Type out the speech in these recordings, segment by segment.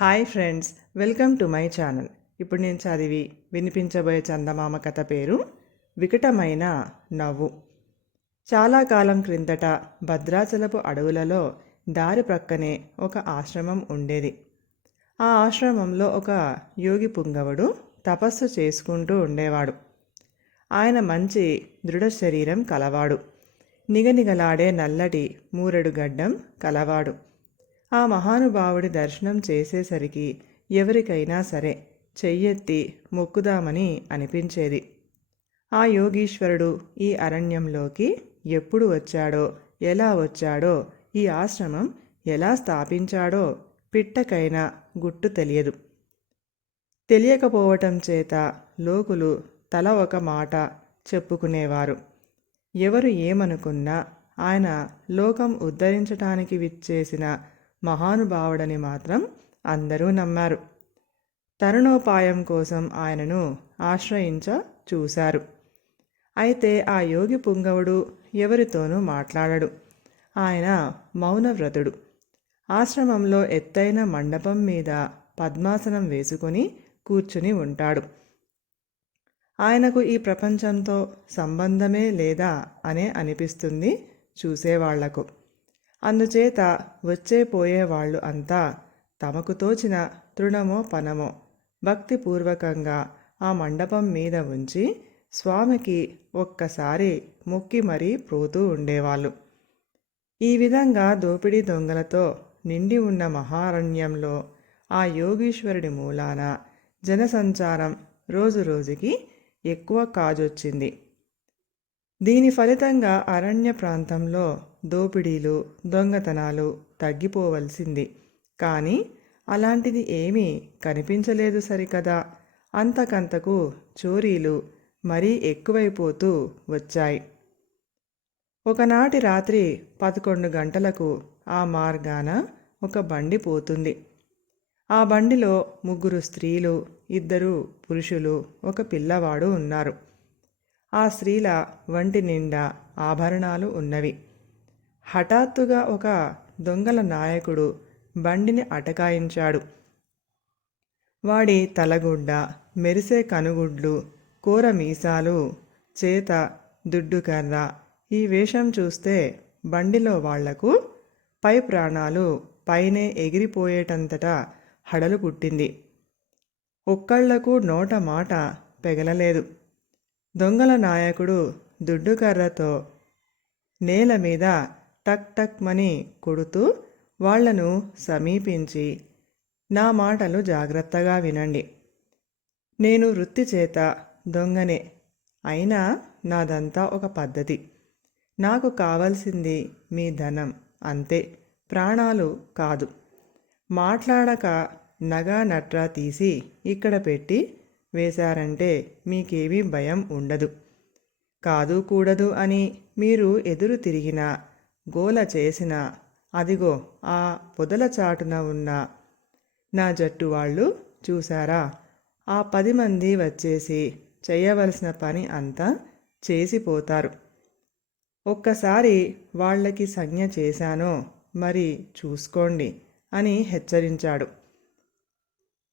Hi friends welcome to my channel. ఇప్పుడు నేను చదివి వినిపించబోయే చందమామ కథ పేరు వికటమైన నవ్వు. చాలా కాలం క్రిందట భద్రాచలపు అడవులలో దారి ప్రక్కనే ఒక ఆశ్రమం ఉండేది. ఆ ఆశ్రమంలో ఒక యోగి పుంగవుడు తపస్సు చేసుకుంటూ ఉండేవాడు. ఆయన మంచి దృఢ శరీరం కలవాడు. నిగనిగలాడే నల్లటి మూరెడు గడ్డం కలవాడు. ఆ మహానుభావుడి దర్శనం చేసేసరికి ఎవరికైనా సరే చెయ్యెత్తి మొక్కుదామని అనిపించేది. ఆ యోగీశ్వరుడు ఈ అరణ్యంలోకి ఎప్పుడు వచ్చాడో ఎలా వచ్చాడో ఈ ఆశ్రమం ఎలా స్థాపించాడో పిట్టకైనా గుట్టు తెలియదు. తెలియకపోవటం చేత లోకులు తల ఒక మాట చెప్పుకునేవారు. ఎవరు ఏమనుకున్నా ఆయన లోకం ఉద్ధరించటానికి విచ్చేసిన మహానుభావుడని మాత్రం అందరూ నమ్మారు. తరుణోపాయం కోసం ఆయనను ఆశ్రయించ చూశారు. అయితే ఆ యోగి పుంగవుడు ఎవరితోనూ మాట్లాడడు. ఆయన మౌనవ్రతుడు. ఆశ్రమంలో ఎత్తైన మండపం మీద పద్మాసనం వేసుకొని కూర్చుని ఉంటాడు. ఆయనకు ఈ ప్రపంచంతో సంబంధమే లేదా అనే అనిపిస్తుంది చూసేవాళ్ళకు. అందుచేత వచ్చే పోయే వాళ్ళు అంతా తమకు తోచిన తృణమో పనమో భక్తిపూర్వకంగా ఆ మండపం మీద ఉంచి స్వామికి ఒక్కసారి మొక్కి మరీ ప్రోతూ ఉండేవాళ్ళు. ఈ విధంగా దోపిడీ దొంగలతో నిండి ఉన్న మహారణ్యంలో ఆ యోగీశ్వరుడి మూలాన జనసంచారం రోజు రోజుకి ఎక్కువ కాజొచ్చింది. దీని ఫలితంగా అరణ్య ప్రాంతంలో దోపిడీలు దొంగతనాలు తగ్గిపోవలసింది. కానీ అలాంటిది ఏమీ కనిపించలేదు సరికదా. అంతకంతకు చోరీలు మరీ ఎక్కువైపోతూ వచ్చాయి. ఒకనాటి రాత్రి పదకొండు గంటలకు ఆ మార్గాన ఒక బండి పోతుంది. ఆ బండిలో ముగ్గురు స్త్రీలు ఇద్దరు పురుషులు ఒక పిల్లవాడు ఉన్నారు. ఆ స్త్రీల వంటి నిండా ఆభరణాలు ఉన్నవి. హఠాత్తుగా ఒక దొంగల నాయకుడు బండిని అటకాయించాడు. వాడి తలగుడ్డ మెరిసే కనుగుడ్లు కూర మీసాలు చేత దుడ్డుకర్ర ఈ వేషం చూస్తే బండిలో వాళ్ళకు పై ప్రాణాలు పైనే ఎగిరిపోయేటంతటా హడలు పుట్టింది. ఒక్కళ్ళకు నోట మాట పెగలలేదు. దొంగల నాయకుడు దుడ్డుకర్రతో నేల మీద టక్ టక్ మని కొడుతూ వాళ్ళను సమీపించి నా మాటలు జాగ్రత్తగా వినండి. నేను వృత్తి చేత దొంగనే. అయినా నాదంతా ఒక పద్ధతి. నాకు కావలసింది మీ ధనం అంతే. ప్రాణాలు కాదు. మాట్లాడక నగా నట్రా తీసి ఇక్కడ పెట్టి వేశారంటే మీకేమీ భయం ఉండదు. కాదు కూడదు అని మీరు ఎదురు తిరిగినా గోల చేసినా అదిగో ఆ పొదల చాటున ఉన్న నా జట్టు వాళ్ళు చూశారా? ఆ పది మంది వచ్చేసి చేయవలసిన పని అంతా చేసిపోతారు. ఒక్కసారి వాళ్ళకి సంజ్ఞ చేశానో మరి చూసుకోండి అని హెచ్చరించాడు.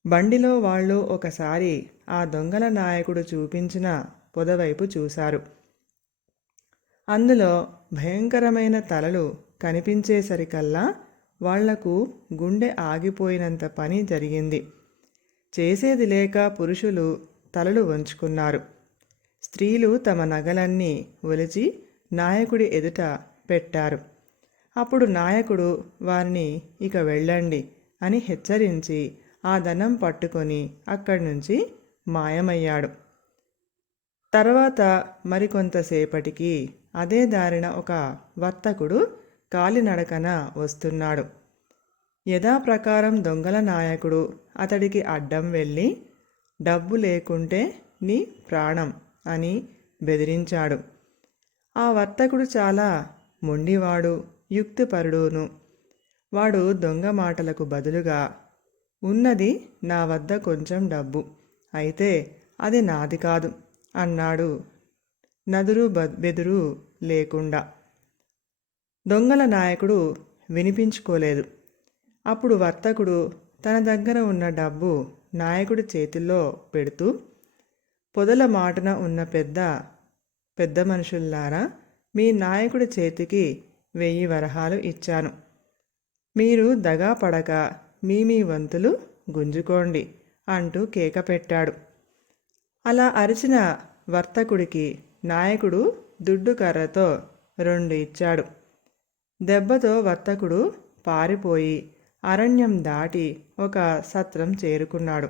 బండిలో వాళ్ళు ఒకసారి ఆ దొంగల నాయకుడు చూపించిన పొదవైపు చూశారు. అందులో భయంకరమైన తలలు కనిపించేసరికల్లా వాళ్ళకు గుండె ఆగిపోయినంత పని జరిగింది. చేసేది లేక పురుషులు తలలు వంచుకున్నారు. స్త్రీలు తమ నగలన్నీ ఒలిచి నాయకుడి ఎదుట పెట్టారు. అప్పుడు నాయకుడు వారిని ఇక వెళ్ళండి అని హెచ్చరించి ఆ ధనం పట్టుకొని అక్కడి నుంచి మాయమయ్యాడు. తర్వాత మరికొంతసేపటికి అదే దారిన ఒక వర్తకుడు కాలినడకన వస్తున్నాడు. యథాప్రకారం దొంగల నాయకుడు అతడికి అడ్డం వెళ్ళి డబ్బు లేకుంటే నీ ప్రాణం అని బెదిరించాడు. ఆ వర్తకుడు చాలా మొండివాడు యుక్తిపరుడును. వాడు దొంగ మాటలకు బదులుగా ఉన్నది నా వద్ద కొంచెం డబ్బు. అయితే అది నాది కాదు అన్నాడు నదురు బెదురు లేకుండా. దొంగల నాయకుడు వినిపించుకోలేదు. అప్పుడు వర్తకుడు తన దగ్గర ఉన్న డబ్బు నాయకుడి చేతిలో పెడుతూ పొదల మాటన ఉన్న పెద్ద పెద్ద మనుషుల్లారా మీ నాయకుడి చేతికి వెయ్యి వరహాలు ఇచ్చాను. మీరు దగా పడక మీ మీ వంతులు గుంజుకోండి అంటూ కేక పెట్టాడు. అలా అరిచిన వర్తకుడికి నాయకుడు దుడ్డు కర్రతో రెండు ఇచ్చాడు. దెబ్బతో వర్తకుడు పారిపోయి అరణ్యం దాటి ఒక సత్రం చేరుకున్నాడు.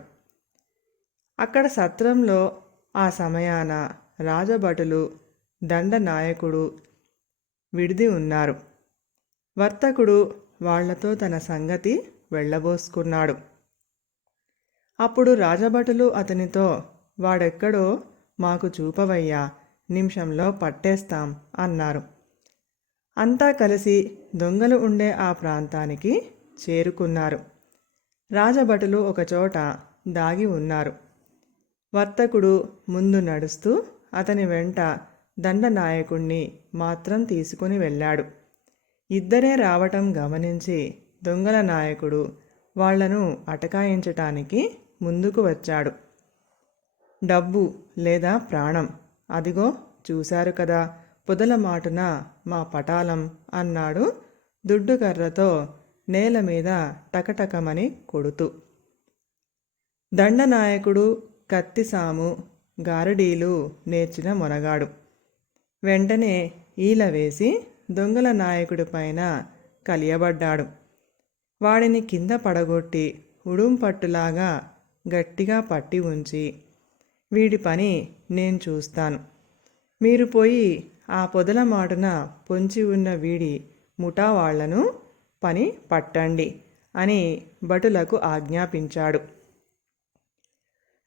అక్కడ సత్రంలో ఆ సమయాన రాజభటులు దండనాయకుడు విడిది ఉన్నారు. వర్తకుడు వాళ్ళతో తన సంగతి వెళ్ళబోసుకున్నాడు. అప్పుడు రాజభటులు అతనితో వాడెక్కడో మాకు చూపవయ్యా నిమిషంలో పట్టేస్తాం అన్నారు. అంతా కలిసి దొంగలు ఉండే ఆ ప్రాంతానికి చేరుకున్నారు. రాజభటులు ఒకచోట దాగి ఉన్నారు. వర్తకుడు ముందు నడుస్తూ అతని వెంట దండనాయకుణ్ణి మాత్రం తీసుకుని వెళ్ళాడు. ఇద్దరే రావటం గమనించి దొంగల నాయకుడు వాళ్ళను అటకాయించటానికి ముందుకు వచ్చాడు. డబ్బు లేదా ప్రాణం? అదిగో చూశారు కదా పొదల మాటున మా పటాలం అన్నాడు దుడ్డుకర్రతో నేల మీద టకటకమని కొడుతూ. దండనాయకుడు కత్తిసాము గారడీలు నేర్చిన మొనగాడు. వెంటనే ఈల వేసి దొంగల నాయకుడి పైన కలియబడ్డాడు. వాడిని కింద పడగొట్టి ఉడుం పట్టులాగా గట్టిగా పట్టి ఉంచి వీడి పని నేను చూస్తాను. మీరు పోయి ఆ పొదల మాటున పొంచి ఉన్న వీడి ముఠా వాళ్ళను పని పట్టండి అని భటులకు ఆజ్ఞాపించాడు.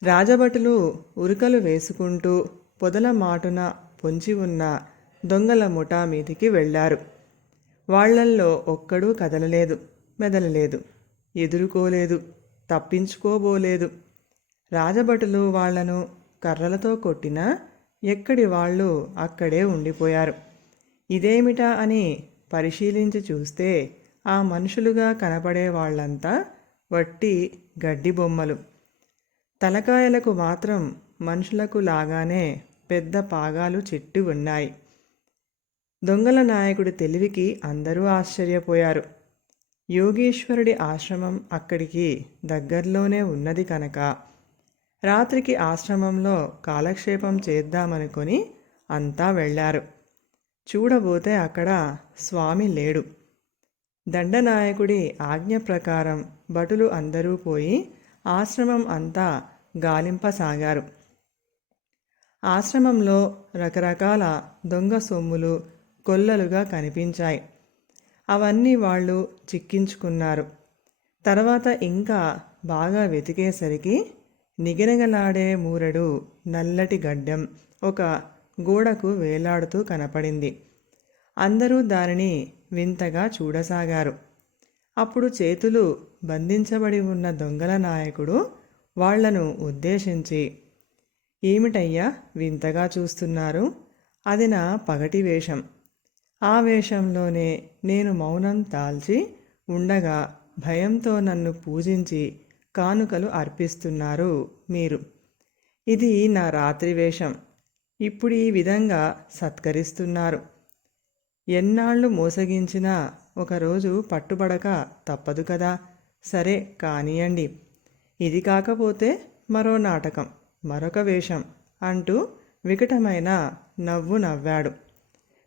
రాజభటులు ఉరుకలు వేసుకుంటూ పొదల మాటున పొంచి ఉన్న దొంగల ముఠా మీదికి వెళ్ళారు. వాళ్ళల్లో ఒక్కడూ కదలలేదు. మెదలలేదు. ఎదుర్కోలేదు. తప్పించుకోబోలేదు. రాజభటులు వాళ్ళను కర్రలతో కొట్టినా ఎక్కడి వాళ్ళు అక్కడే ఉండిపోయారు. ఇదేమిటా అని పరిశీలించి చూస్తే ఆ మనుషులుగా కనపడే వాళ్ళంతా వట్టి గడ్డి బొమ్మలు. తలకాయలకు మాత్రం మనుషులకు లాగానే పెద్ద పాగాలు చెట్టు ఉన్నాయి. దొంగల నాయకుడి తెలివికి అందరూ ఆశ్చర్యపోయారు. యోగేశ్వరుడి ఆశ్రమం అక్కడికి దగ్గరలోనే ఉన్నది కనుక. రాత్రికి ఆశ్రమంలో కాలక్షేపం చేద్దామనుకొని అంతా వెళ్ళారు. చూడబోతే అక్కడ స్వామి లేడు. దండనాయకుడి ఆజ్ఞ ప్రకారం భటులు అందరూ పోయి ఆశ్రమం అంతా గాలింపసాగారు. ఆశ్రమంలో రకరకాల దొంగ సొమ్ములు కొల్లలుగా కనిపించాయి. అవన్నీ వాళ్ళు చిక్కించుకున్నారు. తర్వాత ఇంకా బాగా వెతికేసరికి నిగనగలాడే మూరెడు నల్లటి గడ్డం ఒక గోడకు వేలాడుతూ కనపడింది. అందరూ దానిని వింతగా చూడసాగారు. అప్పుడు చేతులు బంధించబడి ఉన్న దొంగల నాయకుడు వాళ్ళను ఉద్దేశించి ఏమిటయ్యా వింతగా చూస్తున్నారు? అది నా పగటి వేషం. ఆ వేషంలోనే నేను మౌనం తాల్చి ఉండగా భయంతో నన్ను పూజించి కానుకలు అర్పిస్తున్నారు మీరు. ఇది నా రాత్రి వేషం. ఇప్పుడు ఈ విధంగా సత్కరిస్తున్నారు. ఎన్నాళ్ళు మోసగించినా ఒకరోజు పట్టుబడక తప్పదు కదా. సరే కానియండి. ఇది కాకపోతే మరో నాటకం మరొక వేషం అంటూ వికటమైన నవ్వు నవ్వాడు.